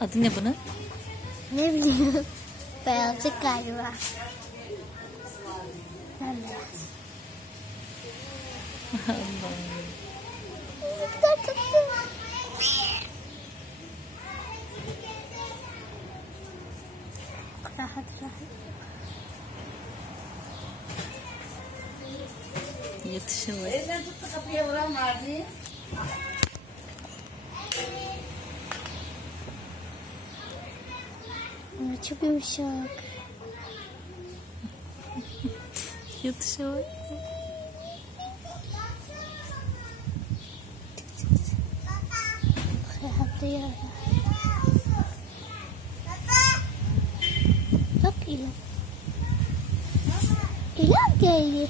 Adı ne bunun? Ne bileyim. Beyazcık galiba. Ben beyaz. Allah'ım. Ne kadar tatlı. Rahat rahat. Yatışa bak. Elinden tuttu kapıya vuran vardı. Çok yumuşak. Yatışa bak. Rahatlıyor. Çok iyi. İlan geldi.